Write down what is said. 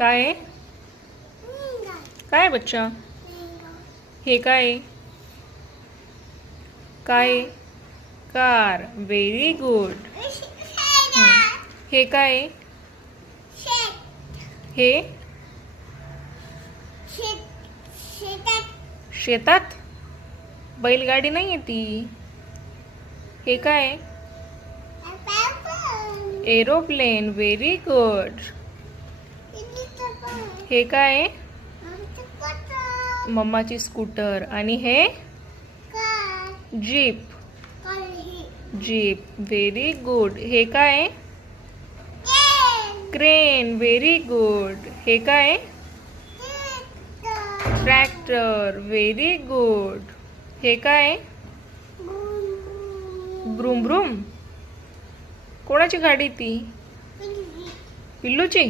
काय आहे? काय आहे बच्चा? हे काय आहे? काय आहे? कार. Very good. हे काय आहे? हे शेतात. बैलगाडी नाही आहे ती. हे काय आहे? एरोप्लेन. Very good. हे काय आहे? मम्माची स्कूटर. आणि हे जीप. जीप. Very good. हे काय आहे? क्रेन. Very good. हे काय आहे? ट्रॅक्टर. Very good. हे काय आहे? ब्रूम ब्रूम. कोणाची गाडी ती? पिल्लूची.